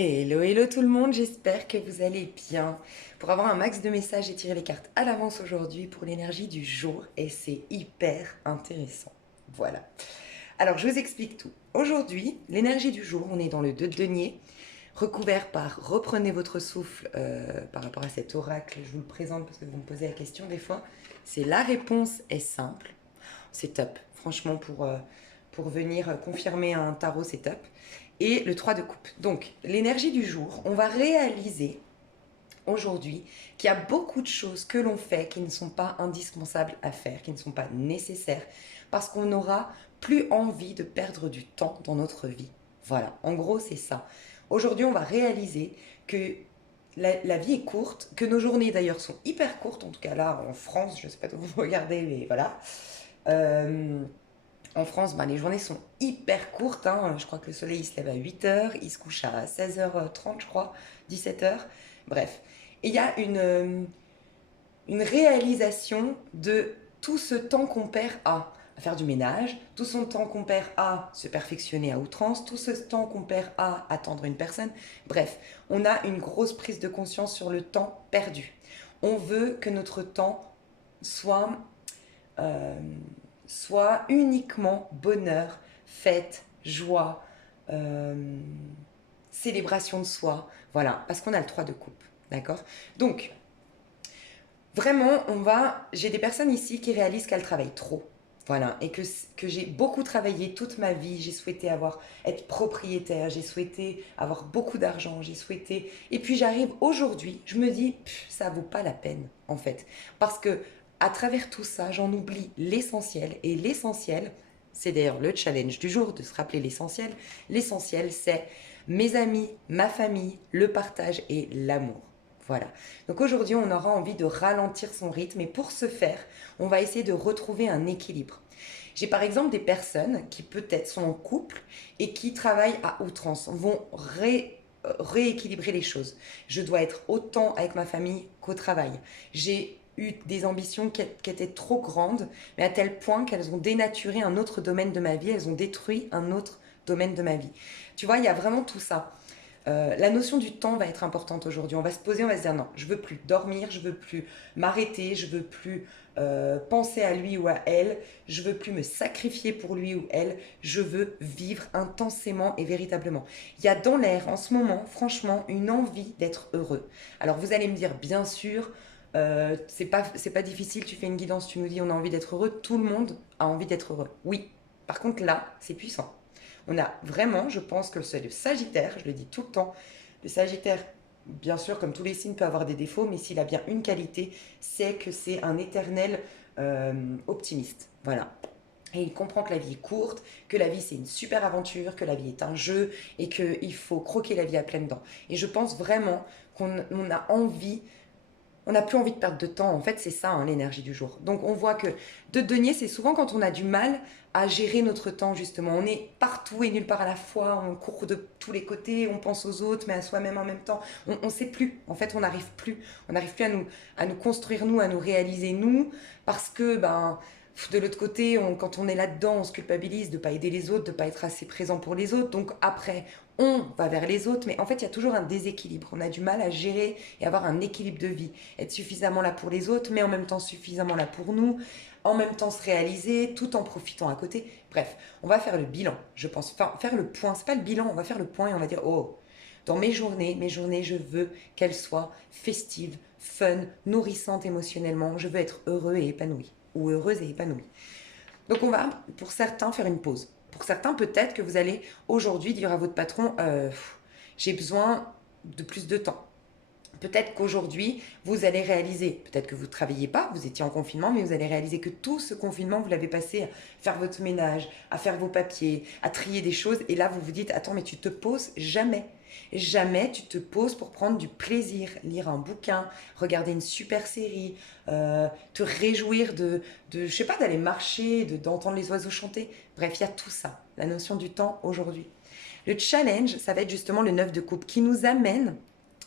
Hello, hello tout le monde, j'espère que vous allez bien. Pour avoir un max de messages, j'ai tiré les cartes à l'avance aujourd'hui pour l'énergie du jour et c'est hyper intéressant. Voilà. Alors je vous explique tout. Aujourd'hui, l'énergie du jour, on est dans le 2 de denier, recouvert par reprenez votre souffle par rapport à cet oracle. Je vous le présente parce que vous me posez la question des fois. C'est la réponse est simple. C'est top. Franchement, pour venir confirmer un tarot, c'est top. Et le 3 de coupe. Donc, l'énergie du jour, on va réaliser aujourd'hui qu'il y a beaucoup de choses que l'on fait qui ne sont pas indispensables à faire, qui ne sont pas nécessaires, parce qu'on n'aura plus envie de perdre du temps dans notre vie. Voilà, en gros, c'est ça. Aujourd'hui, on va réaliser que la vie est courte, que nos journées d'ailleurs sont hyper courtes, en tout cas là en France, je ne sais pas où vous regardez, mais voilà. Euh, En France, ben, les journées sont hyper courtes, hein. Je crois que le soleil il se lève à 8 heures, il se couche à 16h30, je crois, 17 heures. Bref. Et il y a une réalisation de tout ce temps qu'on perd à faire du ménage, tout ce temps qu'on perd à se perfectionner à outrance, tout ce temps qu'on perd à attendre une personne. Bref, on a une grosse prise de conscience sur le temps perdu. On veut que notre temps soit euh, soit uniquement bonheur, fête, joie, euh, célébration de soi. Voilà, parce qu'on a le 3 de coupe. D'accord. Donc, vraiment, j'ai des personnes ici qui réalisent qu'elles travaillent trop. Voilà, et que j'ai beaucoup travaillé toute ma vie, j'ai souhaité être propriétaire, j'ai souhaité avoir beaucoup d'argent, j'ai souhaité... Et puis j'arrive aujourd'hui, je me dis, ça vaut pas la peine, en fait. Parce que à travers tout ça, j'en oublie l'essentiel. Et l'essentiel, c'est d'ailleurs le challenge du jour, de se rappeler l'essentiel. L'essentiel, c'est mes amis, ma famille, le partage et l'amour. Voilà. Donc aujourd'hui, on aura envie de ralentir son rythme et pour ce faire, on va essayer de retrouver un équilibre. J'ai par exemple des personnes qui peut-être sont en couple et qui travaillent à outrance, vont rééquilibrer les choses. Je dois être autant avec ma famille qu'au travail. J'ai eu des ambitions qui étaient trop grandes, mais à tel point qu'elles ont dénaturé un autre domaine de ma vie, elles ont détruit un autre domaine de ma vie. Tu vois, il y a vraiment tout ça. La notion du temps va être importante aujourd'hui. On va se poser, on va se dire non, je veux plus dormir, je veux plus m'arrêter, je veux plus penser à lui ou à elle, je veux plus me sacrifier pour lui ou elle, je veux vivre intensément et véritablement. Il y a dans l'air en ce moment, franchement, une envie d'être heureux. Alors vous allez me dire, bien sûr, c'est pas difficile, tu fais une guidance, tu nous dis on a envie d'être heureux, tout le monde a envie d'être heureux. Oui, par contre là, c'est puissant. On a vraiment, je pense que c'est le Sagittaire, je le dis tout le temps, le Sagittaire, bien sûr, comme tous les signes, peut avoir des défauts, mais s'il a bien une qualité, c'est que c'est un éternel optimiste. Voilà. Et il comprend que la vie est courte, que la vie c'est une super aventure, que la vie est un jeu et qu'il faut croquer la vie à pleines dents. Et je pense vraiment qu'on a envie, on n'a plus envie de perdre de temps. En fait, c'est ça, hein, l'énergie du jour. Donc, on voit que de denier, c'est souvent quand on a du mal à gérer notre temps, justement. On est partout et nulle part à la fois. On court de tous les côtés. On pense aux autres, mais à soi-même en même temps. On ne sait plus. En fait, on n'arrive plus. On n'arrive plus à nous construire, nous, à nous réaliser, nous. Parce que, de l'autre côté, quand on est là-dedans, on se culpabilise de ne pas aider les autres, de ne pas être assez présent pour les autres. Donc, après, on va vers les autres. Mais en fait, il y a toujours un déséquilibre. On a du mal à gérer et avoir un équilibre de vie, être suffisamment là pour les autres, mais en même temps suffisamment là pour nous, en même temps se réaliser, tout en profitant à côté. Bref, on va faire le bilan, je pense. Enfin, faire le point, c'est pas le bilan, on va faire le point et on va dire, oh, dans mes journées, je veux qu'elles soient festives, fun, nourrissantes émotionnellement, je veux être heureux et épanoui, ou heureuse et épanouie. Donc on va, pour certains, faire une pause. Pour certains, peut-être que vous allez aujourd'hui dire à votre patron, j'ai besoin de plus de temps. Peut-être qu'aujourd'hui, vous allez réaliser, peut-être que vous ne travailliez pas, vous étiez en confinement, mais vous allez réaliser que tout ce confinement, vous l'avez passé à faire votre ménage, à faire vos papiers, à trier des choses. Et là, vous vous dites, attends, mais tu te poses jamais. Jamais tu te poses pour prendre du plaisir, lire un bouquin, regarder une super série, te réjouir je sais pas, d'aller marcher, d'entendre les oiseaux chanter. Bref, il y a tout ça, la notion du temps aujourd'hui. Le challenge, ça va être justement le 9 de coupe qui nous amène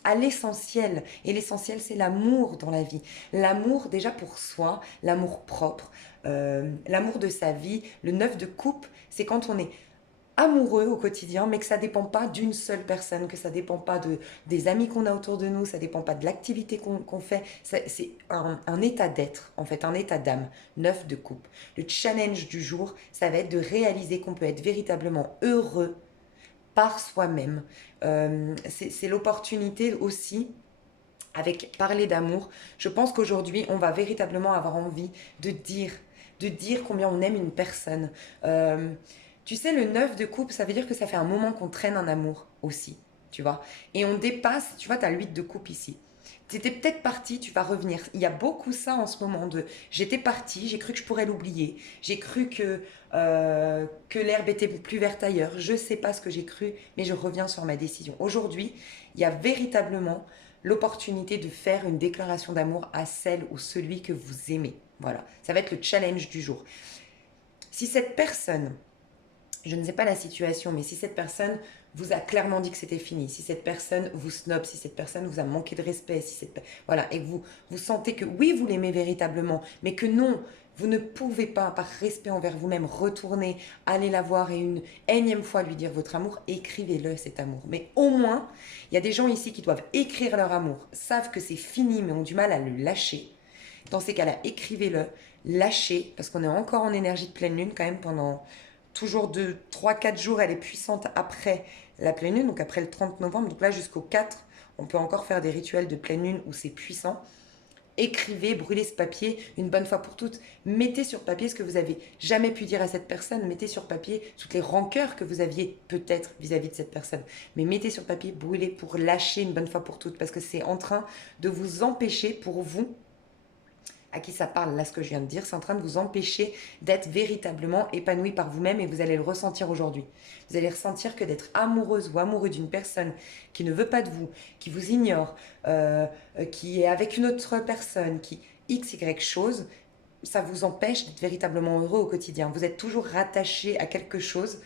à l'essentiel. Et l'essentiel, c'est l'amour dans la vie. L'amour déjà pour soi, l'amour propre, l'amour de sa vie. Le 9 de coupe, c'est quand on est amoureux au quotidien, mais que ça dépend pas d'une seule personne, que ça dépend pas des amis qu'on a autour de nous, ça dépend pas de l'activité qu'on fait. C'est un état d'être, en fait, un état d'âme, 9 de coupe. Le challenge du jour, ça va être de réaliser qu'on peut être véritablement heureux par soi-même. C'est l'opportunité aussi avec parler d'amour. Je pense qu'aujourd'hui, on va véritablement avoir envie de dire combien on aime une personne. Euh, Tu sais, le 9 de coupe, ça veut dire que ça fait un moment qu'on traîne un amour aussi, tu vois. Et on dépasse, tu vois, tu as l'8 de coupe ici. T'étais peut-être parti, tu vas revenir. Il y a beaucoup ça en ce moment de j'étais parti, j'ai cru que je pourrais l'oublier, j'ai cru que l'herbe était plus verte ailleurs, je sais pas ce que j'ai cru, mais je reviens sur ma décision. Aujourd'hui, il y a véritablement l'opportunité de faire une déclaration d'amour à celle ou celui que vous aimez. Voilà, ça va être le challenge du jour. Si cette personne, je ne sais pas la situation, mais si cette personne vous a clairement dit que c'était fini, si cette personne vous snob, si cette personne vous a manqué de respect, si voilà, et que vous sentez que oui, vous l'aimez véritablement, mais que non, vous ne pouvez pas, par respect envers vous-même, retourner, aller la voir et une énième fois lui dire votre amour, écrivez-le cet amour. Mais au moins, il y a des gens ici qui doivent écrire leur amour, savent que c'est fini, mais ont du mal à le lâcher. Dans ces cas-là, écrivez-le, lâchez, parce qu'on est encore en énergie de pleine lune quand même pendant toujours de 3 4 jours, elle est puissante après la pleine lune, donc après le 30 novembre, donc là jusqu'au 4, on peut encore faire des rituels de pleine lune où c'est puissant. Écrivez, brûlez ce papier une bonne fois pour toutes. Mettez sur papier ce que vous avez jamais pu dire à cette personne. Mettez sur papier toutes les rancœurs que vous aviez peut-être vis-à-vis de cette personne. Mais mettez sur papier, brûlez pour lâcher une bonne fois pour toutes. Parce que c'est en train de vous empêcher, pour vous, à qui ça parle là ce que je viens de dire, c'est en train de vous empêcher d'être véritablement épanoui par vous-même et vous allez le ressentir aujourd'hui. Vous allez ressentir que d'être amoureuse ou amoureux d'une personne qui ne veut pas de vous, qui vous ignore, qui est avec une autre personne, qui x, y chose, ça vous empêche d'être véritablement heureux au quotidien. Vous êtes toujours rattaché à quelque chose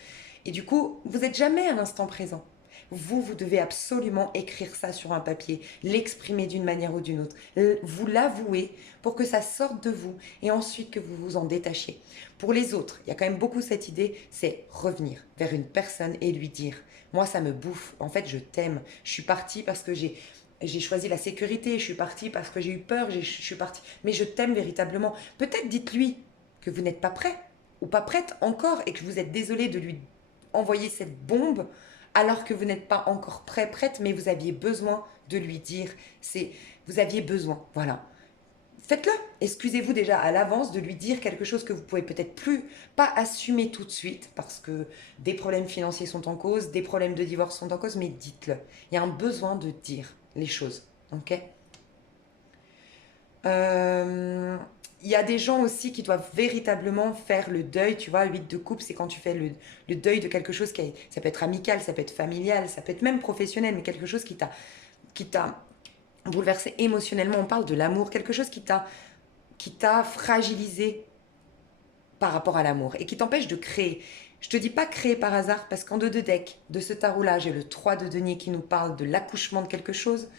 et du coup, vous n'êtes jamais à l'instant présent. Vous devez absolument écrire ça sur un papier, l'exprimer d'une manière ou d'une autre, vous l'avouer pour que ça sorte de vous et ensuite que vous vous en détachiez. Pour les autres, il y a quand même beaucoup cette idée, c'est revenir vers une personne et lui dire, moi ça me bouffe, en fait je t'aime, je suis partie parce que j'ai choisi la sécurité, je suis partie parce que j'ai eu peur, je suis partie, mais je t'aime véritablement. Peut-être dites-lui que vous n'êtes pas prêt ou pas prête encore et que vous êtes désolé de lui envoyer cette bombe alors que vous n'êtes pas encore prêt, prête, mais vous aviez besoin de lui dire, vous aviez besoin, voilà. Faites-le. Excusez-vous déjà à l'avance de lui dire quelque chose que vous pouvez peut-être plus pas assumer tout de suite parce que des problèmes financiers sont en cause, des problèmes de divorce sont en cause, mais dites-le. Il y a un besoin de dire les choses, ok. euh, il y a des gens aussi qui doivent véritablement faire le deuil, tu vois, 8 de coupe, c'est quand tu fais le deuil de quelque chose ça peut être amical, ça peut être familial, ça peut être même professionnel, mais quelque chose qui t'a bouleversé émotionnellement, on parle de l'amour, quelque chose qui t'a fragilisé par rapport à l'amour et qui t'empêche de créer. Je te dis pas créer par hasard parce qu'en deux de deck de ce tarot-là, j'ai le 3 de denier qui nous parle de l'accouchement de quelque chose.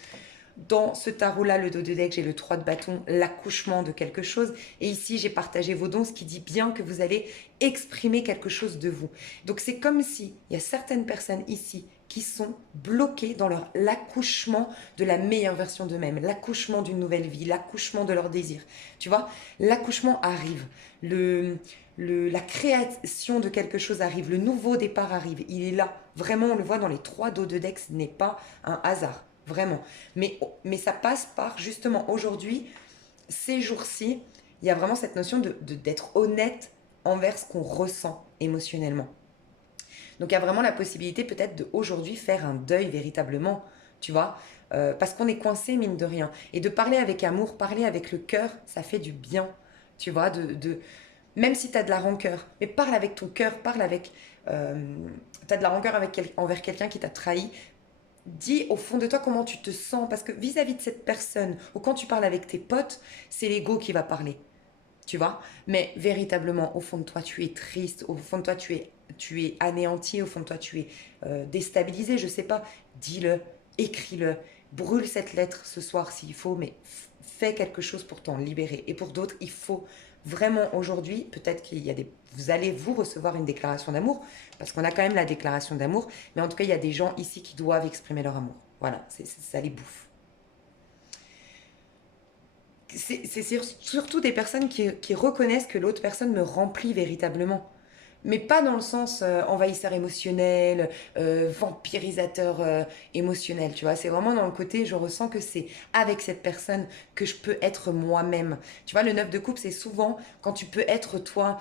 Dans ce tarot-là, le dos de deck, j'ai le 3 de bâton, l'accouchement de quelque chose. Et ici, j'ai partagé vos dons, ce qui dit bien que vous allez exprimer quelque chose de vous. Donc c'est comme si il y a certaines personnes ici qui sont bloquées dans l'accouchement de la meilleure version d'eux-mêmes, l'accouchement d'une nouvelle vie, l'accouchement de leur désir. Tu vois, l'accouchement arrive, la création de quelque chose arrive, le nouveau départ arrive, il est là. Vraiment, on le voit dans les 3 dos de deck, ce n'est pas un hasard. Vraiment. Mais ça passe par, justement, aujourd'hui, ces jours-ci, il y a vraiment cette notion d'être honnête envers ce qu'on ressent émotionnellement. Donc, il y a vraiment la possibilité peut-être d'aujourd'hui faire un deuil véritablement, tu vois, parce qu'on est coincé, mine de rien. Et de parler avec amour, parler avec le cœur, ça fait du bien, tu vois, même si tu as de la rancœur, mais parle avec ton cœur, parle avec... tu as de la rancœur envers quelqu'un qui t'a trahi, dis au fond de toi comment tu te sens. Parce que vis-à-vis de cette personne, ou quand tu parles avec tes potes, c'est l'ego qui va parler. Tu vois. Mais véritablement, au fond de toi, tu es triste. Au fond de toi, tu es anéanti. Au fond de toi, tu es déstabilisé. Je sais pas. Dis-le, écris-le. Brûle cette lettre ce soir s'il faut. Mais fais quelque chose pour t'en libérer. Et pour d'autres, il faut vraiment aujourd'hui, peut-être qu'il y a vous allez vous recevoir une déclaration d'amour, parce qu'on a quand même la déclaration d'amour, mais en tout cas, il y a des gens ici qui doivent exprimer leur amour. Voilà, ça les bouffe. C'est surtout des personnes qui reconnaissent que l'autre personne me remplit véritablement. Mais pas dans le sens envahisseur émotionnel, vampirisateur émotionnel, tu vois. C'est vraiment dans le côté, je ressens que c'est avec cette personne que je peux être moi-même. Tu vois, le 9 de coupe, c'est souvent quand tu peux être toi.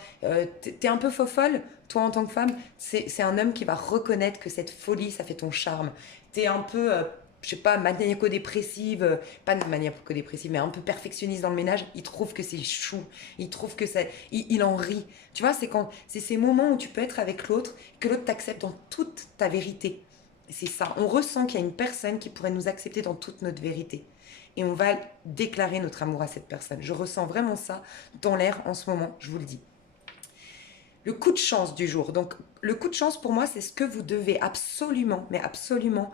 T'es un peu fofolle, toi en tant que femme, c'est un homme qui va reconnaître que cette folie, ça fait ton charme. T'es un peu, je sais pas, maniaco-dépressive, pas maniaco-dépressive, mais un peu perfectionniste dans le ménage. Il trouve que c'est chou, il trouve que ça, il en rit. Tu vois, c'est ces moments où tu peux être avec l'autre, que l'autre t'accepte dans toute ta vérité. C'est ça. On ressent qu'il y a une personne qui pourrait nous accepter dans toute notre vérité. Et on va déclarer notre amour à cette personne. Je ressens vraiment ça dans l'air en ce moment, je vous le dis. Le coup de chance du jour. Donc, le coup de chance pour moi, c'est ce que vous devez absolument, mais absolument,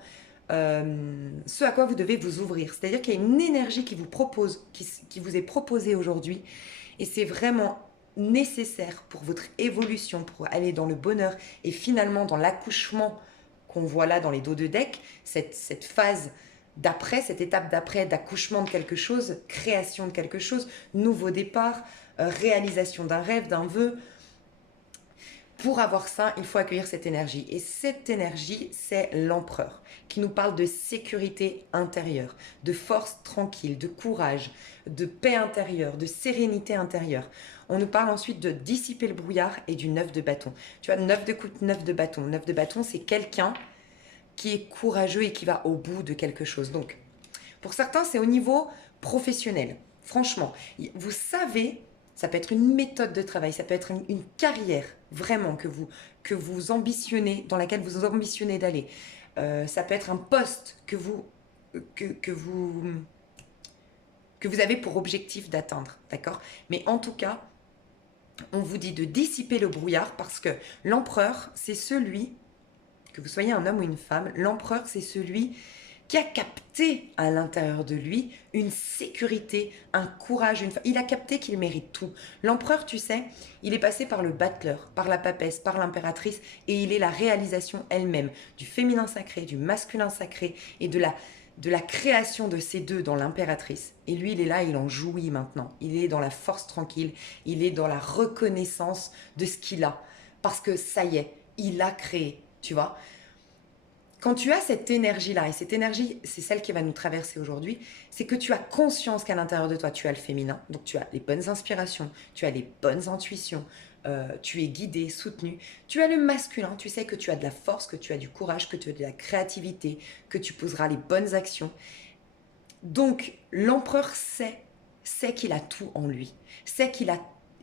ce à quoi vous devez vous ouvrir. C'est-à-dire qu'il y a une énergie qui vous propose, qui vous est proposée aujourd'hui. Et c'est vraiment nécessaire pour votre évolution, pour aller dans le bonheur et finalement dans l'accouchement qu'on voit là dans les dos de deck, cette phase d'après, cette étape d'après, d'accouchement de quelque chose, création de quelque chose, nouveau départ, réalisation d'un rêve, d'un vœu. Pour avoir ça, il faut accueillir cette énergie. Et cette énergie, c'est l'empereur, qui nous parle de sécurité intérieure, de force tranquille, de courage, de paix intérieure, de sérénité intérieure. On nous parle ensuite de dissiper le brouillard et du 9 de bâton. Tu vois, 9 de coupe, 9 de bâton. 9 de bâton, c'est quelqu'un qui est courageux et qui va au bout de quelque chose. Donc, pour certains, c'est au niveau professionnel. Franchement, vous savez, ça peut être une méthode de travail, ça peut être une carrière vraiment que vous ambitionnez, dans laquelle vous ambitionnez d'aller. Ça peut être un poste que vous avez pour objectif d'atteindre, d'accord? Mais en tout cas, on vous dit de dissiper le brouillard parce que l'empereur, c'est celui, que vous soyez un homme ou une femme, l'empereur, c'est celui qui a capté à l'intérieur de lui une sécurité, un courage, il a capté qu'il mérite tout. L'empereur, tu sais, il est passé par le battleur, par la papesse, par l'impératrice, et il est la réalisation elle-même du féminin sacré, du masculin sacré, et de la création de ces deux dans l'impératrice. Et lui, il est là, il en jouit maintenant. Il est dans la force tranquille, il est dans la reconnaissance de ce qu'il a. Parce que ça y est, il a créé, tu vois. Quand tu as cette énergie-là, et cette énergie, c'est celle qui va nous traverser aujourd'hui, c'est que tu as conscience qu'à l'intérieur de toi, tu as le féminin, donc tu as les bonnes inspirations, tu as les bonnes intuitions, tu es guidé, soutenu. Tu as le masculin, tu sais que tu as de la force, que tu as du courage, que tu as de la créativité, que tu poseras les bonnes actions. Donc l'empereur sait qu'il a tout en lui, sait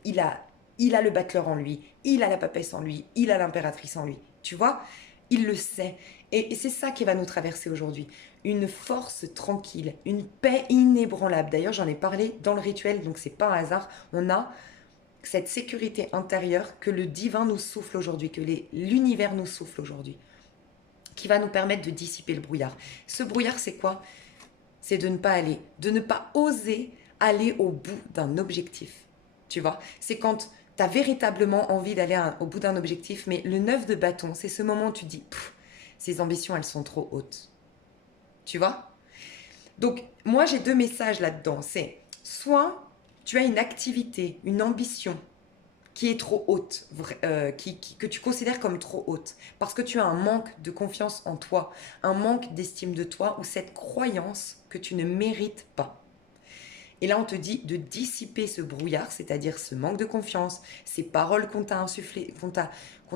il a le battleur en lui, il a la papesse en lui, il a l'impératrice en lui. Tu vois, il le sait. Et c'est ça qui va nous traverser aujourd'hui. Une force tranquille, une paix inébranlable. D'ailleurs, j'en ai parlé dans le rituel, donc c'est pas un hasard. On a cette sécurité intérieure que le divin nous souffle aujourd'hui, que l'univers nous souffle aujourd'hui, qui va nous permettre de dissiper le brouillard. Ce brouillard, c'est quoi? C'est de ne pas oser aller au bout d'un objectif. Tu vois, c'est quand tu as véritablement envie d'aller au bout d'un objectif, mais le 9 de bâton, c'est ce moment où tu te dis, ces ambitions, elles sont trop hautes. Tu vois? Donc, moi, j'ai deux messages là-dedans. C'est soit tu as une activité, une ambition qui est trop haute, que tu considères comme trop haute, parce que tu as un manque de confiance en toi, un manque d'estime de toi, ou cette croyance que tu ne mérites pas. Et là, on te dit de dissiper ce brouillard, c'est-à-dire ce manque de confiance, ces paroles qu'on t'a insufflées, qu'on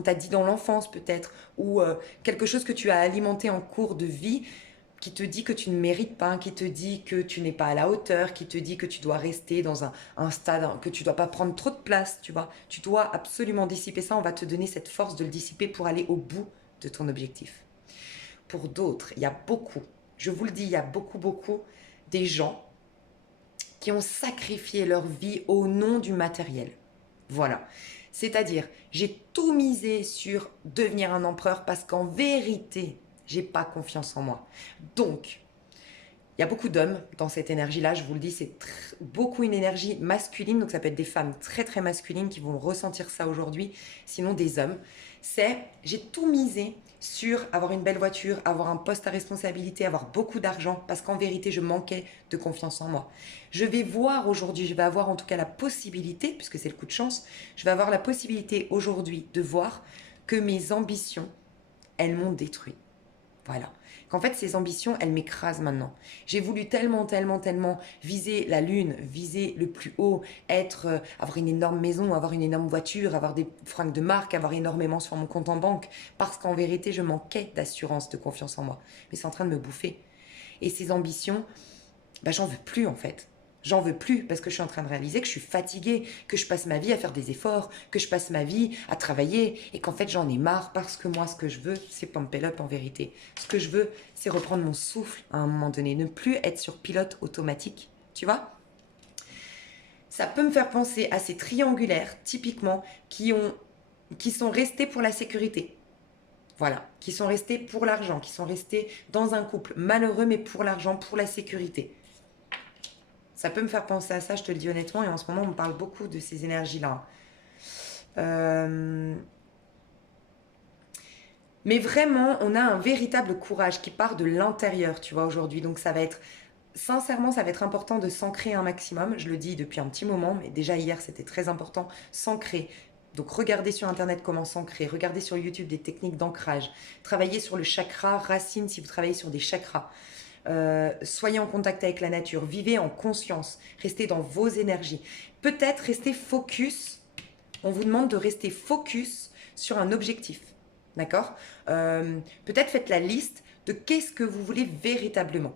t'a dit dans l'enfance peut-être, ou quelque chose que tu as alimenté en cours de vie, qui te dit que tu ne mérites pas, qui te dit que tu n'es pas à la hauteur, qui te dit que tu dois rester dans un stade, que tu ne dois pas prendre trop de place, tu vois. Tu dois absolument dissiper ça, on va te donner cette force de le dissiper pour aller au bout de ton objectif. Pour d'autres, il y a beaucoup, je vous le dis, il y a beaucoup des gens qui ont sacrifié leur vie au nom du matériel. Voilà. C'est-à-dire, j'ai tout misé sur devenir un empereur parce qu'en vérité, j'ai pas confiance en moi. Donc, Il y a beaucoup d'hommes dans cette énergie-là, je vous le dis, c'est beaucoup une énergie masculine, donc ça peut être des femmes très très masculines qui vont ressentir ça aujourd'hui, sinon des hommes. C'est, j'ai tout misé sur avoir une belle voiture, avoir un poste à responsabilité, avoir beaucoup d'argent, parce qu'en vérité, je manquais de confiance en moi. Je vais voir aujourd'hui, je vais avoir en tout cas la possibilité, puisque c'est le coup de chance, je vais avoir la possibilité aujourd'hui de voir que mes ambitions, elles m'ont détruit. Voilà. Qu'en fait, ces ambitions, elles m'écrasent maintenant. J'ai voulu tellement, tellement, tellement viser la lune, viser le plus haut, avoir une énorme maison, avoir une énorme voiture, avoir des fringues de marque, avoir énormément sur mon compte en banque, parce qu'en vérité, je manquais d'assurance, de confiance en moi. Mais c'est en train de me bouffer. Et ces ambitions, bah, j'en veux plus en fait. J'en veux plus parce que je suis en train de réaliser que je suis fatiguée, que je passe ma vie à faire des efforts, que je passe ma vie à travailler et qu'en fait j'en ai marre parce que moi ce que je veux c'est pump it up en vérité. Ce que je veux c'est reprendre mon souffle à un moment donné, ne plus être sur pilote automatique, tu vois. Ça peut me faire penser à ces triangulaires typiquement qui sont restés pour la sécurité. Voilà, qui sont restés pour l'argent, qui sont restés dans un couple malheureux mais pour l'argent, pour la sécurité. Ça peut me faire penser à ça, je te le dis honnêtement, et en ce moment, on me parle beaucoup de ces énergies-là. Euh, Mais vraiment, on a un véritable courage qui part de l'intérieur, tu vois, aujourd'hui. Donc ça va être, sincèrement, ça va être important de s'ancrer un maximum. Je le dis depuis un petit moment, mais déjà hier, c'était très important, s'ancrer. Donc regardez sur Internet comment s'ancrer, regardez sur YouTube des techniques d'ancrage, travaillez sur le chakra racine si vous travaillez sur des chakras. Soyez en contact avec la nature, vivez en conscience, restez dans vos énergies. Peut-être restez focus, on vous demande de rester focus sur un objectif. D'accord. Peut-être faites la liste de qu'est-ce que vous voulez véritablement.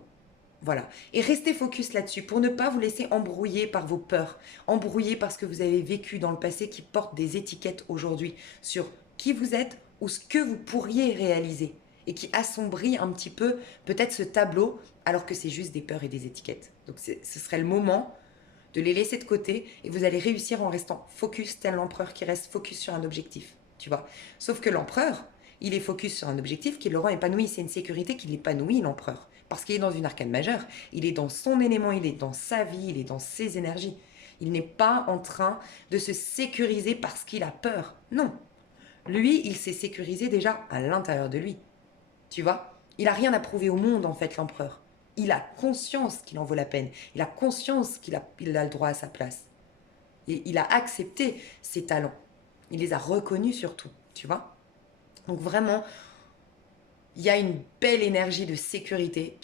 Voilà. Et restez focus là-dessus pour ne pas vous laisser embrouiller par vos peurs, embrouiller par ce que vous avez vécu dans le passé qui porte des étiquettes aujourd'hui sur qui vous êtes ou ce que vous pourriez réaliser et qui assombrit un petit peu peut-être ce tableau alors que c'est juste des peurs et des étiquettes. Donc ce serait le moment de les laisser de côté et vous allez réussir en restant focus tel l'empereur qui reste focus sur un objectif, tu vois. Sauf que l'empereur, il est focus sur un objectif qui le rend épanoui, c'est une sécurité qui l'épanouit l'empereur parce qu'il est dans une arcane majeure, il est dans son élément, il est dans sa vie, il est dans ses énergies. Il n'est pas en train de se sécuriser parce qu'il a peur. Non. Lui, il s'est sécurisé déjà à l'intérieur de lui. Tu vois. Il n'a rien à prouver au monde, en fait, l'empereur. Il a conscience qu'il en vaut la peine. Il a conscience il a le droit à sa place. Et il a accepté ses talents. Il les a reconnus surtout, tu vois. Donc vraiment, il y a une belle énergie de sécurité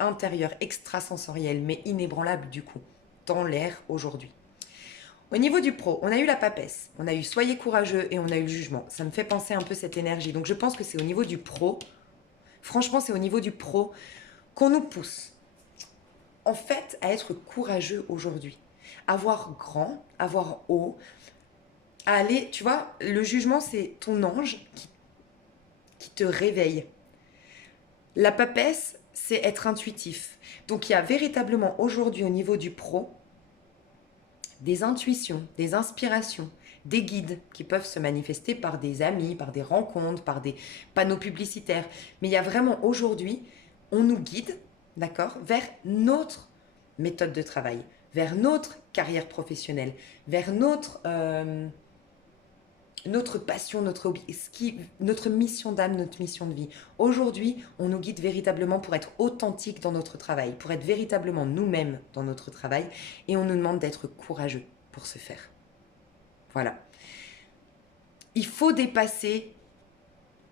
intérieure, extrasensorielle, mais inébranlable du coup, dans l'air aujourd'hui. Au niveau du pro, on a eu la papesse, on a eu soyez courageux et on a eu le jugement. Ça me fait penser un peu cette énergie. Donc je pense que c'est au niveau du pro, franchement c'est au niveau du pro qu'on nous pousse en fait à être courageux aujourd'hui. À voir grand, à voir haut, à aller, tu vois, le jugement c'est ton ange qui te réveille. La papesse, c'est être intuitif. Donc il y a véritablement aujourd'hui au niveau du pro des intuitions, des inspirations, des guides qui peuvent se manifester par des amis, par des rencontres, par des panneaux publicitaires. Mais il y a vraiment aujourd'hui, on nous guide, d'accord, vers notre méthode de travail, vers notre carrière professionnelle, vers notre passion, notre hobby, notre mission d'âme, notre mission de vie. Aujourd'hui, on nous guide véritablement pour être authentique dans notre travail, pour être véritablement nous-mêmes dans notre travail, et on nous demande d'être courageux pour ce faire. Voilà. Il faut dépasser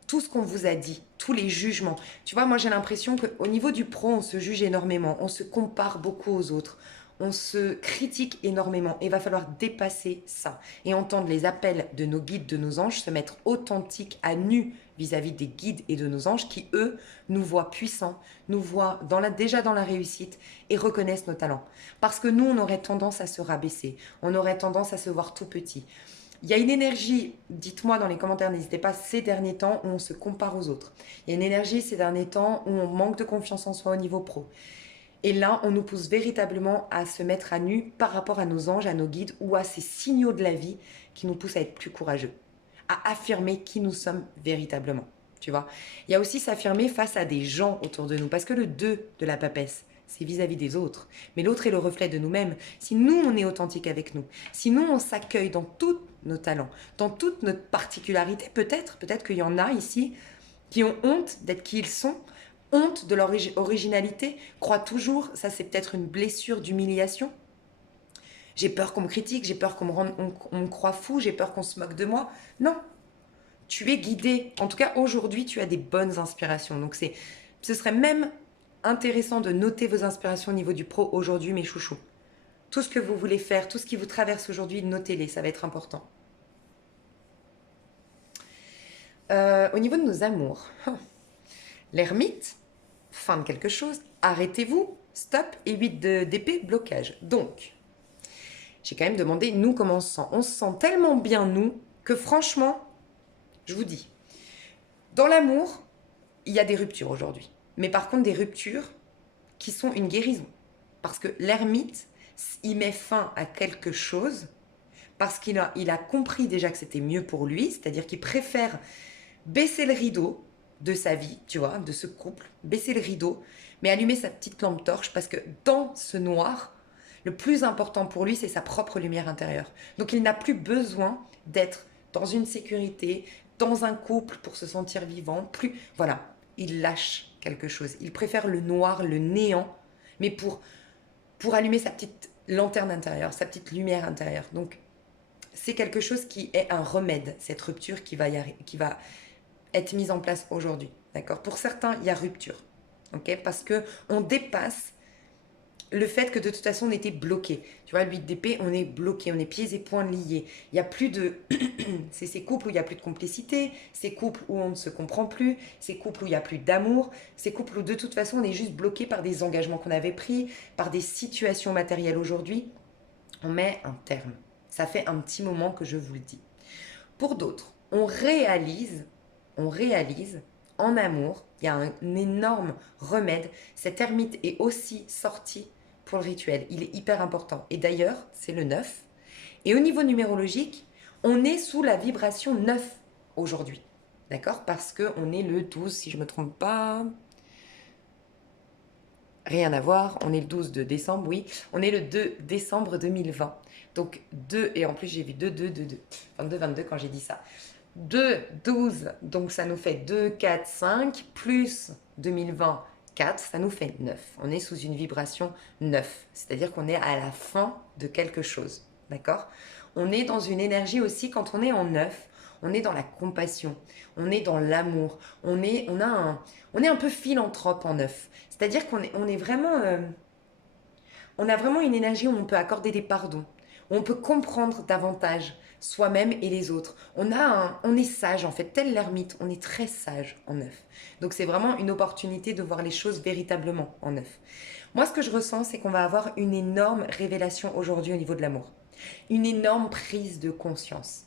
tout ce qu'on vous a dit, tous les jugements. Tu vois, moi j'ai l'impression qu'au niveau du pro, on se juge énormément, on se compare beaucoup aux autres, on se critique énormément. Et il va falloir dépasser ça et entendre les appels de nos guides, de nos anges, se mettre authentique à nu vis-à-vis des guides et de nos anges qui, eux, nous voient puissants, nous voient déjà dans la réussite et reconnaissent nos talents. Parce que nous, on aurait tendance à se rabaisser, on aurait tendance à se voir tout petit. Il y a une énergie, dites-moi dans les commentaires, n'hésitez pas, ces derniers temps où on se compare aux autres. Il y a une énergie ces derniers temps où on manque de confiance en soi au niveau pro. Et là, on nous pousse véritablement à se mettre à nu par rapport à nos anges, à nos guides ou à ces signaux de la vie qui nous poussent à être plus courageux, à affirmer qui nous sommes véritablement. tu vois. Il y a aussi s'affirmer face à des gens autour de nous, parce que le 2 de la papesse, c'est vis-à-vis des autres. Mais l'autre est le reflet de nous-mêmes. Si nous, on est authentique avec nous, si nous, on s'accueille dans tous nos talents, dans toute notre particularité, peut-être qu'il y en a ici qui ont honte d'être qui ils sont, honte de leur originalité, croient toujours, ça c'est peut-être une blessure d'humiliation. J'ai peur qu'on me critique, j'ai peur on me croie fou, j'ai peur qu'on se moque de moi. Non, tu es guidé. En tout cas, aujourd'hui, tu as des bonnes inspirations. Donc ce serait même intéressant de noter vos inspirations au niveau du pro aujourd'hui, mes chouchous. Tout ce que vous voulez faire, tout ce qui vous traverse aujourd'hui, notez-les, ça va être important. Au niveau de nos amours, l'ermite, fin de quelque chose, arrêtez-vous, stop, et 8 d'épée, blocage. Donc, j'ai quand même demandé, nous, comment on se sent. On se sent tellement bien, nous, que franchement, je vous dis, dans l'amour, il y a des ruptures aujourd'hui. Mais par contre, des ruptures qui sont une guérison. Parce que l'ermite, il met fin à quelque chose parce qu'il a compris déjà que c'était mieux pour lui, c'est-à-dire qu'il préfère baisser le rideau de sa vie, tu vois, de ce couple, baisser le rideau, mais allumer sa petite lampe torche parce que dans ce noir, le plus important pour lui, c'est sa propre lumière intérieure. Donc il n'a plus besoin d'être dans une sécurité, dans un couple pour se sentir vivant, plus, voilà, il lâche quelque chose. Il préfère le noir, le néant, mais pour allumer sa petite lanterne intérieure, sa petite lumière intérieure. Donc c'est quelque chose qui est un remède, cette rupture qui va être mise en place aujourd'hui. D'accord. Pour certains, il y a rupture. Okay, parce qu'on dépasse le fait que de toute façon on était bloqué. Tu vois, 8 d'épée, on est bloqué, on est pieds et poings liés. Il n'y a plus de... c'est ces couples où il n'y a plus de complicité, ces couples où on ne se comprend plus, ces couples où il n'y a plus d'amour, ces couples où de toute façon on est juste bloqué par des engagements qu'on avait pris, par des situations matérielles aujourd'hui. On met un terme. Ça fait un petit moment que je vous le dis. Pour d'autres, on réalise en amour, il y a un énorme remède. Cet ermite est aussi sorti pour le rituel. Il est hyper important. Et d'ailleurs, c'est le 9. Et au niveau numérologique, on est sous la vibration 9 aujourd'hui. D'accord? Parce qu'on est le 12, si je ne me trompe pas. Rien à voir, on est le 12 de décembre, oui. On est le 2 décembre 2020. Donc 2, et en plus j'ai vu 2, 2, 2, 2. 22, 22 quand j'ai dit ça. 2, 12, donc ça nous fait 2, 4, 5, plus 2020, 4, ça nous fait 9. On est sous une vibration 9, c'est-à-dire qu'on est à la fin de quelque chose, d'accord? On est dans une énergie aussi, quand on est en 9, on est dans la compassion, on est dans l'amour, on est un peu philanthrope en 9. C'est-à-dire on est vraiment... on a vraiment une énergie où on peut accorder des pardons, où on peut comprendre davantage soi-même et les autres. On est sage en fait, tel l'ermite, on est très sage en 9. Donc c'est vraiment une opportunité de voir les choses véritablement en 9. Moi ce que je ressens, c'est qu'on va avoir une énorme révélation aujourd'hui au niveau de l'amour. Une énorme prise de conscience.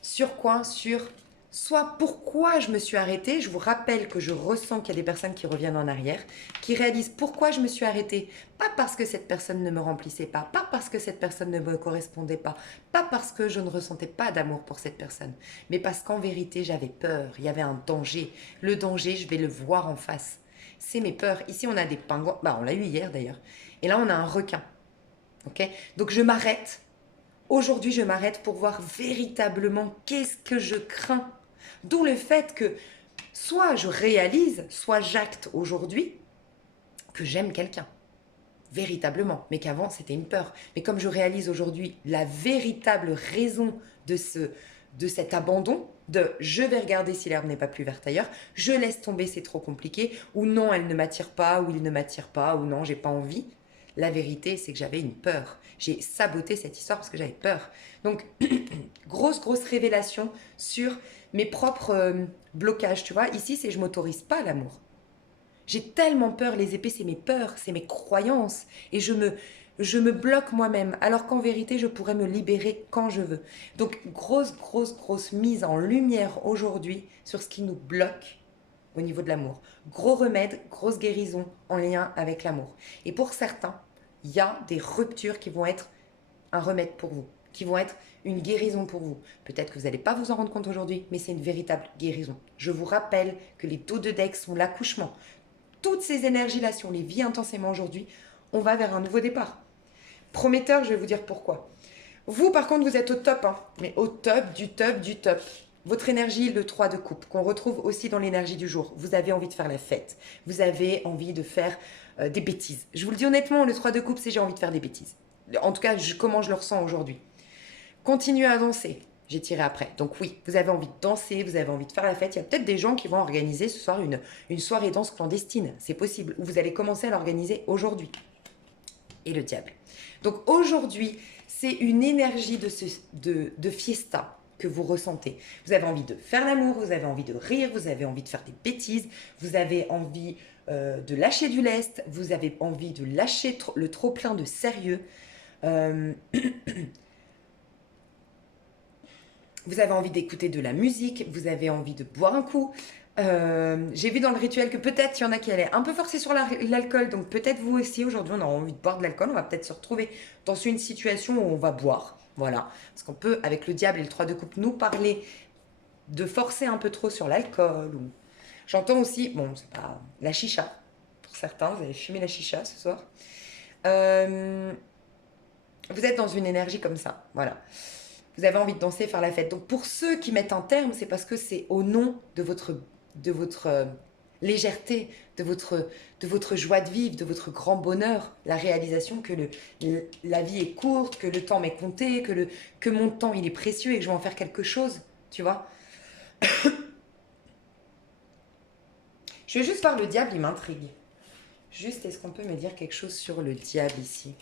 Sur quoi? Sur soit pourquoi je me suis arrêtée. Je vous rappelle que je ressens qu'il y a des personnes qui reviennent en arrière, qui réalisent pourquoi je me suis arrêtée. Pas parce que cette personne ne me remplissait pas parce que cette personne ne me correspondait pas parce que je ne ressentais pas d'amour pour cette personne, mais parce qu'en vérité j'avais peur, il y avait un danger. Le danger, je vais le voir en face. C'est mes peurs. Ici on a des pingouins, on l'a eu hier d'ailleurs. Et là on a un requin. Ok. Donc je m'arrête. Aujourd'hui, je m'arrête pour voir véritablement qu'est-ce que je crains. D'où le fait que soit je réalise, soit j'acte aujourd'hui que j'aime quelqu'un. Véritablement. Mais qu'avant, c'était une peur. Mais comme je réalise aujourd'hui la véritable raison de cet abandon, de je vais regarder si l'herbe n'est pas plus verte ailleurs, je laisse tomber, c'est trop compliqué, ou non, elle ne m'attire pas, ou il ne m'attire pas, ou non, j'ai pas envie. La vérité, c'est que j'avais une peur. J'ai saboté cette histoire parce que j'avais peur. Donc, grosse révélation sur mes propres blocages. Tu vois, ici, c'est je m'autorise pas l'amour. J'ai tellement peur, les épées, c'est mes peurs, c'est mes croyances. Et je me bloque moi-même, alors qu'en vérité, je pourrais me libérer quand je veux. Donc, grosse mise en lumière aujourd'hui sur ce qui nous bloque au niveau de l'amour. Gros remède, grosse guérison en lien avec l'amour. Et pour certains, il y a des ruptures qui vont être un remède pour vous. qui vont être une guérison pour vous. Peut-être que vous n'allez pas vous en rendre compte aujourd'hui, mais c'est une véritable guérison. Je vous rappelle que les taux de Dex sont l'accouchement. Toutes ces énergies-là, si on les vit intensément aujourd'hui, on va vers un nouveau départ. Prometteur, je vais vous dire pourquoi. Vous, par contre, vous êtes au top, hein, mais au top, du top, du top. Votre énergie, le 3 de coupe, qu'on retrouve aussi dans l'énergie du jour. Vous avez envie de faire la fête. Vous avez envie de faire des bêtises. Je vous le dis honnêtement, le 3 de coupe, c'est j'ai envie de faire des bêtises. En tout cas, comment je le ressens aujourd'hui. Continuez à danser. J'ai tiré après. Donc oui, vous avez envie de danser, vous avez envie de faire la fête. Il y a peut-être des gens qui vont organiser ce soir une soirée danse clandestine. C'est possible. Ou vous allez commencer à l'organiser aujourd'hui. Et le diable. Donc aujourd'hui, c'est une énergie de fiesta que vous ressentez. Vous avez envie de faire l'amour, vous avez envie de rire, vous avez envie de faire des bêtises, vous avez envie de lâcher du lest, vous avez envie de lâcher le trop plein de sérieux. Vous avez envie d'écouter de la musique, vous avez envie de boire un coup. J'ai vu dans le rituel que peut-être il y en a qui allaient un peu forcer sur l'alcool, donc peut-être vous aussi aujourd'hui on a envie de boire de l'alcool, on va peut-être se retrouver dans une situation où on va boire, voilà, parce qu'on peut avec le diable et le 3 de coupe nous parler de forcer un peu trop sur l'alcool. Ou... J'entends aussi, bon c'est pas la chicha, pour certains, vous avez fumé la chicha ce soir. Vous êtes dans une énergie comme ça, voilà. Vous avez envie de danser, faire la fête. Donc pour ceux qui mettent un terme, c'est parce que c'est au nom de votre légèreté, de votre joie de vivre, de votre grand bonheur, la réalisation que la vie est courte, que le temps m'est compté, que mon temps il est précieux et que je vais en faire quelque chose, tu vois. Je vais juste voir le diable, il m'intrigue. Juste, est-ce qu'on peut me dire quelque chose sur le diable ici ?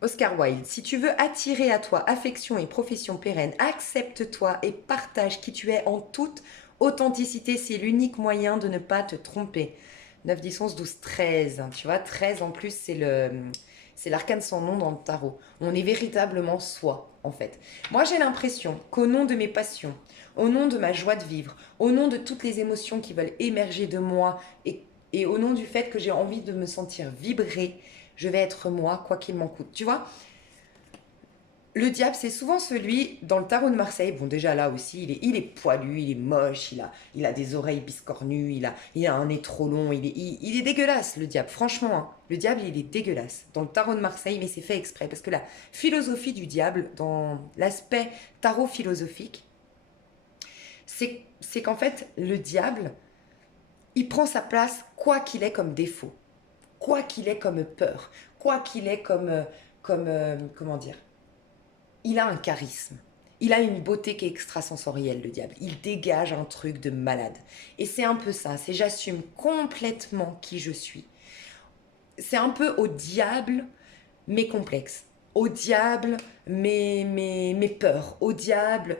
Oscar Wilde, si tu veux attirer à toi affection et profession pérenne, accepte-toi et partage qui tu es en toute authenticité. C'est l'unique moyen de ne pas te tromper. 9, 10, 11, 12, 13. Tu vois, 13 en plus, c'est l'arcane sans nom dans le tarot. On est véritablement soi, en fait. Moi, j'ai l'impression qu'au nom de mes passions, au nom de ma joie de vivre, au nom de toutes les émotions qui veulent émerger de moi et au nom du fait que j'ai envie de me sentir vibrer, je vais être moi, quoi qu'il m'en coûte. Tu vois, le diable, c'est souvent celui, dans le tarot de Marseille, bon déjà là aussi, il est poilu, il est moche, il a des oreilles biscornues, il a un nez trop long, il est dégueulasse le diable, franchement. Hein, le diable, il est dégueulasse dans le tarot de Marseille, mais c'est fait exprès, parce que la philosophie du diable, dans l'aspect tarot philosophique, c'est qu'en fait, le diable, il prend sa place quoi qu'il ait comme défaut, quoi qu'il ait comme peur, quoi qu'il ait comme comment dire, il a un charisme. Il a une beauté qui est extrasensorielle, le diable. Il dégage un truc de malade. Et c'est un peu ça, c'est j'assume complètement qui je suis. C'est un peu au diable mes complexes. Au diable mes peurs. Au diable.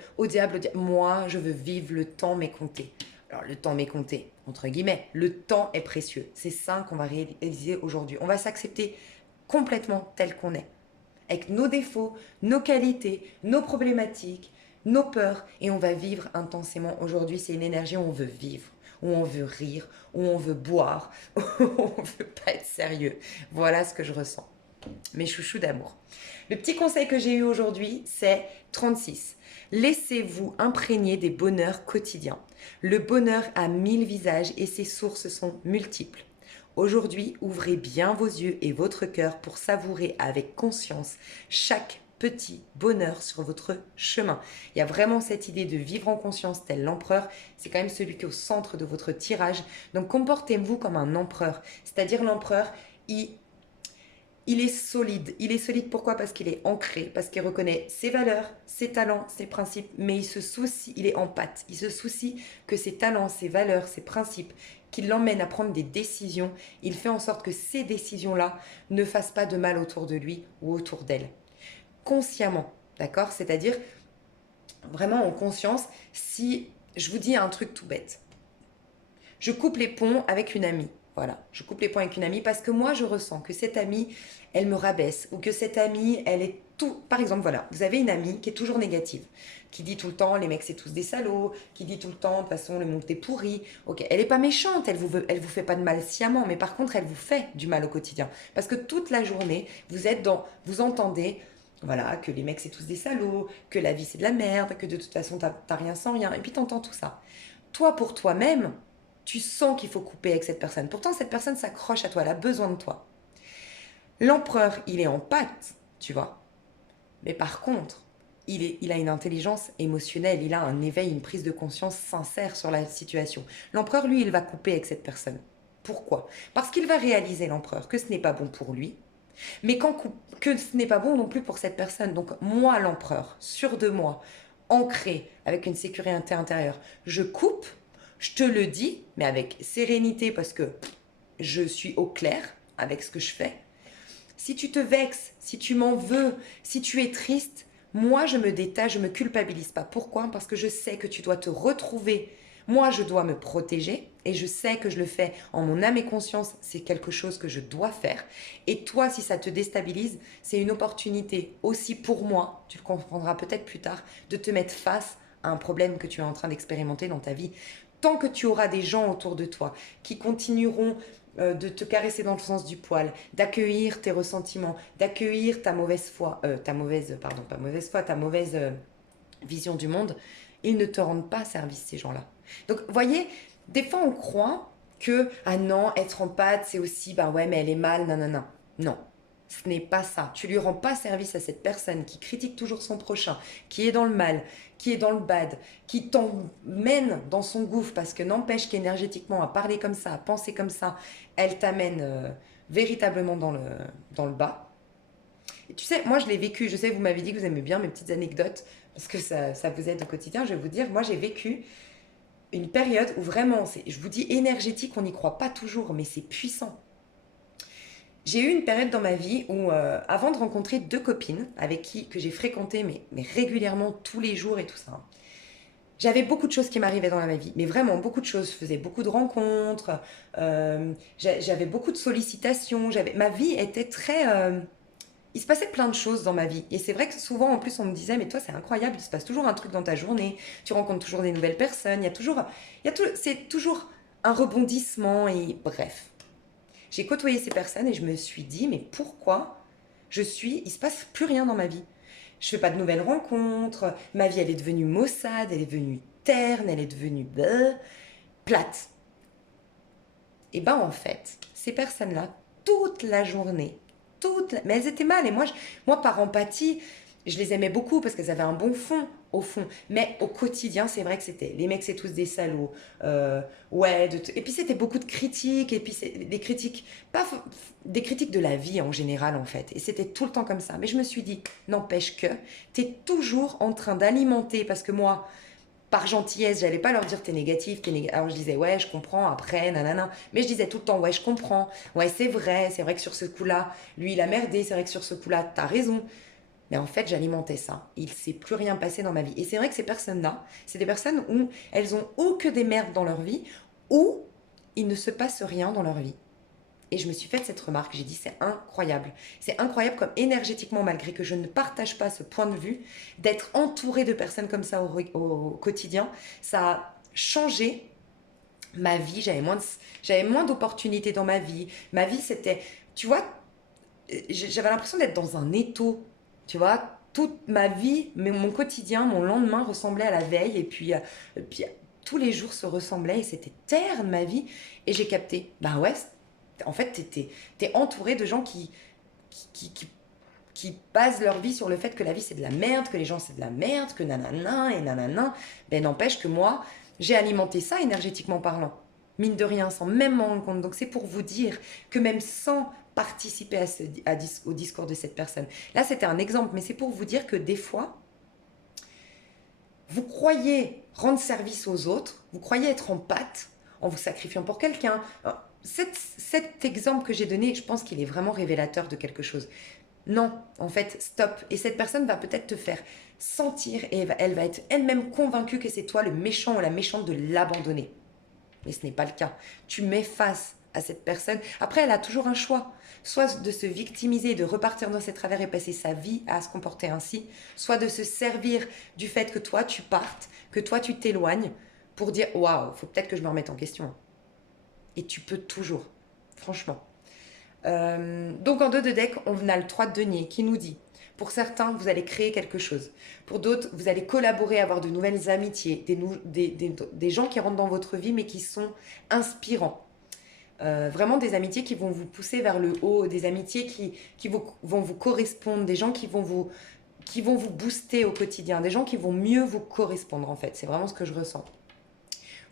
Moi, je veux vivre le temps m'est compté. Alors, le temps m'est compté, entre guillemets. Le temps est précieux. C'est ça qu'on va réaliser aujourd'hui. On va s'accepter complètement tel qu'on est, avec nos défauts, nos qualités, nos problématiques, nos peurs, et on va vivre intensément. Aujourd'hui, c'est une énergie où on veut vivre, où on veut rire, où on veut boire, où on veut pas être sérieux. Voilà ce que je ressens. Mes chouchous d'amour. Le petit conseil que j'ai eu aujourd'hui, c'est 36. Laissez-vous imprégner des bonheurs quotidiens. Le bonheur a 1000 visages et ses sources sont multiples. Aujourd'hui, ouvrez bien vos yeux et votre cœur pour savourer avec conscience chaque petit bonheur sur votre chemin. Il y a vraiment cette idée de vivre en conscience tel l'empereur. C'est quand même celui qui est au centre de votre tirage. Donc comportez-vous comme un empereur. C'est-à-dire l'empereur, il est solide. Il est solide pourquoi? Parce qu'il est ancré, parce qu'il reconnaît ses valeurs, ses talents, ses principes, mais il se soucie, il est en pâte. Il se soucie que ses talents, ses valeurs, ses principes, qui l'emmènent à prendre des décisions, il fait en sorte que ces décisions-là ne fassent pas de mal autour de lui ou autour d'elle. Consciemment, d'accord? C'est-à-dire vraiment en conscience, si je vous dis un truc tout bête, je coupe les ponts avec une amie. Voilà, je coupe les ponts avec une amie parce que moi, je ressens que cette amie, elle me rabaisse ou que cette amie, elle est tout... Par exemple, voilà, vous avez une amie qui est toujours négative, qui dit tout le temps, les mecs, c'est tous des salauds, qui dit tout le temps, de toute façon, le monde est pourri. Ok, elle n'est pas méchante, elle vous fait pas de mal sciemment, mais par contre, elle vous fait du mal au quotidien. Parce que toute la journée, vous êtes dans... Vous entendez... Voilà, que les mecs c'est tous des salauds, que la vie c'est de la merde, que de toute façon t'as rien sans rien. Et puis t'entends tout ça. Toi pour toi-même, tu sens qu'il faut couper avec cette personne. Pourtant, cette personne s'accroche à toi, elle a besoin de toi. L'empereur, il est en pâte, tu vois. Mais par contre, il a une intelligence émotionnelle, il a un éveil, une prise de conscience sincère sur la situation. L'empereur, lui, il va couper avec cette personne. Pourquoi? Parce qu'il va réaliser, l'empereur, que ce n'est pas bon pour lui, mais que ce n'est pas bon non plus pour cette personne. Donc moi, l'empereur, sûr de moi, ancré avec une sécurité intérieure, je coupe, je te le dis, mais avec sérénité parce que je suis au clair avec ce que je fais. Si tu te vexes, si tu m'en veux, si tu es triste, moi je me détache, je me culpabilise pas. Pourquoi? Parce que je sais que tu dois te retrouver. Moi je dois me protéger et je sais que je le fais en mon âme et conscience. C'est quelque chose que je dois faire. Et toi, si ça te déstabilise, c'est une opportunité aussi pour moi, tu le comprendras peut-être plus tard, de te mettre face à un problème que tu es en train d'expérimenter dans ta vie. Tant que tu auras des gens autour de toi qui continueront de te caresser dans le sens du poil, d'accueillir tes ressentiments, d'accueillir ta mauvaise foi, pardon, pas mauvaise foi, ta mauvaise vision du monde, ils ne te rendent pas service, ces gens-là. Donc, voyez, des fois, on croit que, ah non, être en pâte, c'est aussi, bah ouais, mais elle est mal, non, non, non. Non, ce n'est pas ça. Tu lui rends pas service à cette personne qui critique toujours son prochain, qui est dans le mal, qui est dans le bad, qui t'emmène dans son gouffre parce que n'empêche qu'énergétiquement, à parler comme ça, à penser comme ça, elle t'amène véritablement dans le bas. Et tu sais, moi je l'ai vécu, je sais, vous m'avez dit que vous aimez bien mes petites anecdotes, parce que ça vous aide au quotidien, je vais vous dire, moi j'ai vécu une période où vraiment, je vous dis énergétique, on n'y croit pas toujours, mais c'est puissant. J'ai eu une période dans ma vie où, avant de rencontrer deux copines avec qui que j'ai fréquenté, mais régulièrement, tous les jours et tout ça, hein, j'avais beaucoup de choses qui m'arrivaient dans ma vie, mais vraiment beaucoup de choses. Je faisais beaucoup de rencontres, j'avais beaucoup de sollicitations, ma vie était très... il se passait plein de choses dans ma vie. Et c'est vrai que souvent, en plus, on me disait, mais toi, c'est incroyable, il se passe toujours un truc dans ta journée, tu rencontres toujours des nouvelles personnes, c'est toujours un rebondissement et bref. J'ai côtoyé ces personnes et je me suis dit, mais pourquoi il se passe plus rien dans ma vie. Je fais pas de nouvelles rencontres, ma vie elle est devenue maussade, elle est devenue terne, elle est devenue plate. Et ben en fait, ces personnes-là, toute la journée, mais elles étaient mal. Et moi, par empathie, je les aimais beaucoup parce qu'elles avaient un bon fond, au fond. Mais au quotidien, c'est vrai que c'était les mecs, c'est tous des salauds. Ouais, et puis c'était beaucoup de critiques. Et puis des critiques, pas des critiques de la vie en général, en fait. Et c'était tout le temps comme ça. Mais je me suis dit, n'empêche que, t'es toujours en train d'alimenter, parce que moi, par gentillesse, j'allais pas leur dire t'es négatif, Alors je disais ouais, je comprends, après, nanana. Mais je disais tout le temps ouais, je comprends, ouais, c'est vrai que sur ce coup-là, lui il a merdé, c'est vrai que sur ce coup-là, t'as raison. Mais en fait, j'alimentais ça. Il s'est plus rien passé dans ma vie. Et c'est vrai que ces personnes-là, c'est des personnes où elles ont ou que des merdes dans leur vie, ou il ne se passe rien dans leur vie. Et je me suis fait cette remarque, j'ai dit c'est incroyable. C'est incroyable comme énergétiquement, malgré que je ne partage pas ce point de vue, d'être entourée de personnes comme ça au quotidien, ça a changé ma vie, j'avais moins d'opportunités dans ma vie. Ma vie c'était, tu vois, j'avais l'impression d'être dans un étau, tu vois, toute ma vie, mais mon quotidien, mon lendemain ressemblait à la veille, et puis tous les jours se ressemblaient, et c'était terne ma vie, et j'ai capté, bah ouais, en fait, t'es entouré de gens qui, qui, qui basent leur vie sur le fait que la vie c'est de la merde, que les gens c'est de la merde, que nanana et nanana. Ben n'empêche que moi, j'ai alimenté ça énergétiquement parlant. Mine de rien, sans même m'en rendre compte. Donc c'est pour vous dire que même sans participer au discours de cette personne. Là, c'était un exemple, mais c'est pour vous dire que des fois, vous croyez rendre service aux autres, vous croyez être en pâte en vous sacrifiant pour quelqu'un. Cet exemple que j'ai donné, je pense qu'il est vraiment révélateur de quelque chose. Non, en fait, stop. Et cette personne va peut-être te faire sentir et elle va être elle-même convaincue que c'est toi le méchant ou la méchante de l'abandonner. Mais ce n'est pas le cas. Tu mets face à cette personne. Après, elle a toujours un choix. Soit de se victimiser, de repartir dans ses travers et passer sa vie à se comporter ainsi, soit de se servir du fait que toi tu partes, que toi tu t'éloignes pour dire waouh, faut peut-être que je me remette en question. Et tu peux toujours, franchement. Donc en dos de deck, on a le 3 de denier qui nous dit, pour certains, vous allez créer quelque chose. Pour d'autres, vous allez collaborer, avoir de nouvelles amitiés, des gens qui rentrent dans votre vie mais qui sont inspirants. Vraiment des amitiés qui vont vous pousser vers le haut, des amitiés qui vont vous correspondre, des gens qui vont vous booster au quotidien, des gens qui vont mieux vous correspondre en fait. C'est vraiment ce que je ressens.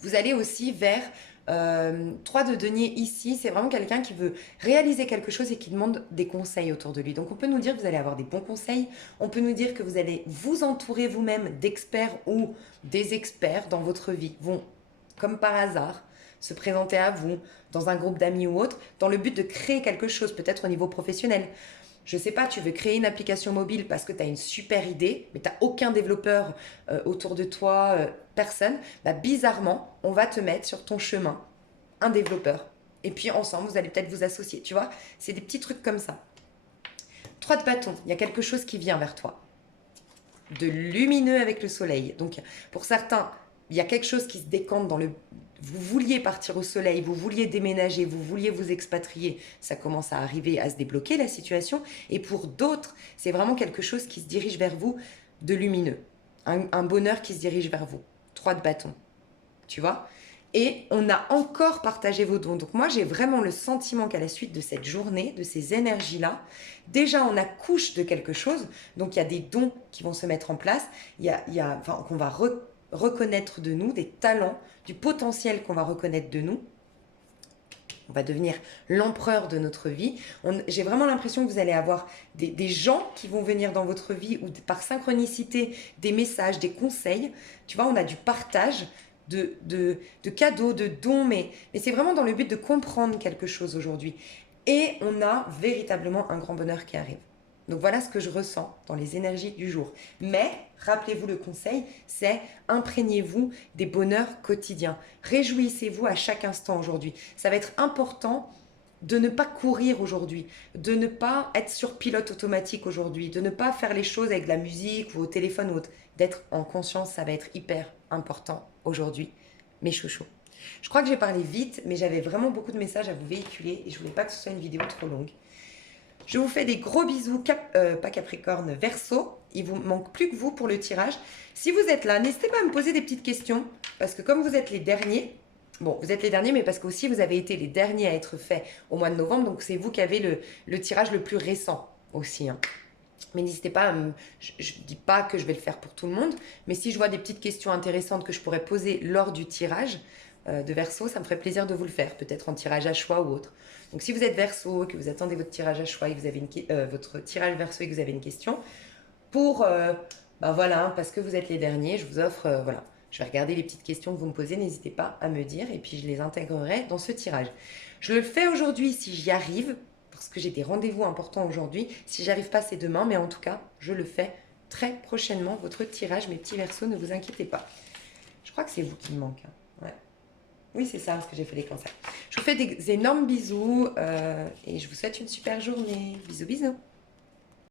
Vous allez aussi vers 3 de denier ici, c'est vraiment quelqu'un qui veut réaliser quelque chose et qui demande des conseils autour de lui. Donc on peut nous dire que vous allez avoir des bons conseils, on peut nous dire que vous allez vous entourer vous-même d'experts ou des experts dans votre vie, vont comme par hasard se présenter à vous dans un groupe d'amis ou autre, dans le but de créer quelque chose, peut-être au niveau professionnel. Je sais pas, tu veux créer une application mobile parce que tu as une super idée, mais tu n'as aucun développeur autour de toi, personne, bah, bizarrement, on va te mettre sur ton chemin un développeur. Et puis ensemble, vous allez peut-être vous associer, tu vois. C'est des petits trucs comme ça. 3 de bâton, il y a quelque chose qui vient vers toi. De lumineux avec le soleil. Donc pour certains, il y a quelque chose qui se décante dans le... Vous vouliez partir au soleil, vous vouliez déménager, vous vouliez vous expatrier, ça commence à arriver, à se débloquer la situation. Et pour d'autres, c'est vraiment quelque chose qui se dirige vers vous de lumineux. Un bonheur qui se dirige vers vous. 3 de bâton, tu vois. Et on a encore partagé vos dons. Donc moi, j'ai vraiment le sentiment qu'à la suite de cette journée, de ces énergies-là, déjà, on accouche de quelque chose. Donc il y a des dons qui vont se mettre en place. Enfin, qu'on va reconnaître de nous, des talents, du potentiel qu'on va reconnaître de nous. On va devenir l'empereur de notre vie. J'ai vraiment l'impression que vous allez avoir des gens qui vont venir dans votre vie ou par synchronicité, des messages, des conseils. Tu vois, on a du partage de cadeaux, de dons, mais c'est vraiment dans le but de comprendre quelque chose aujourd'hui. Et on a véritablement un grand bonheur qui arrive. Donc voilà ce que je ressens dans les énergies du jour. Mais, rappelez-vous le conseil, c'est imprégnez-vous des bonheurs quotidiens. Réjouissez-vous à chaque instant aujourd'hui. Ça va être important de ne pas courir aujourd'hui, de ne pas être sur pilote automatique aujourd'hui, de ne pas faire les choses avec de la musique ou au téléphone ou autre. D'être en conscience, ça va être hyper important aujourd'hui, mes chouchous. Je crois que j'ai parlé vite, mais j'avais vraiment beaucoup de messages à vous véhiculer et je voulais pas que ce soit une vidéo trop longue. Je vous fais des gros bisous, pas Capricorne, Verseau. Il vous manque plus que vous pour le tirage. Si vous êtes là, n'hésitez pas à me poser des petites questions, parce que comme vous êtes les derniers, bon, vous êtes les derniers, mais parce qu'aussi vous avez été les derniers à être faits au mois de novembre, donc c'est vous qui avez le tirage le plus récent aussi. Hein. Mais n'hésitez pas, je ne dis pas que je vais le faire pour tout le monde, mais si je vois des petites questions intéressantes que je pourrais poser lors du tirage de Verseau, ça me ferait plaisir de vous le faire, peut-être en tirage à choix ou autre. Donc si vous êtes Verseau, que vous attendez votre tirage à choix et que vous avez votre tirage Verseau et que vous avez une question, pour, bah voilà, parce que vous êtes les derniers, je vous offre, voilà, je vais regarder les petites questions que vous me posez, n'hésitez pas à me dire et puis je les intégrerai dans ce tirage. Je le fais aujourd'hui si j'y arrive, parce que j'ai des rendez-vous importants aujourd'hui. Si j'arrive pas, c'est demain, mais en tout cas, je le fais très prochainement, votre tirage, mes petits Verseaux, ne vous inquiétez pas. Je crois que c'est vous qui me manque. Hein. Ouais. Oui, c'est ça, parce que j'ai fait les cancers. Je vous fais des énormes bisous et je vous souhaite une super journée. Bisous, bisous.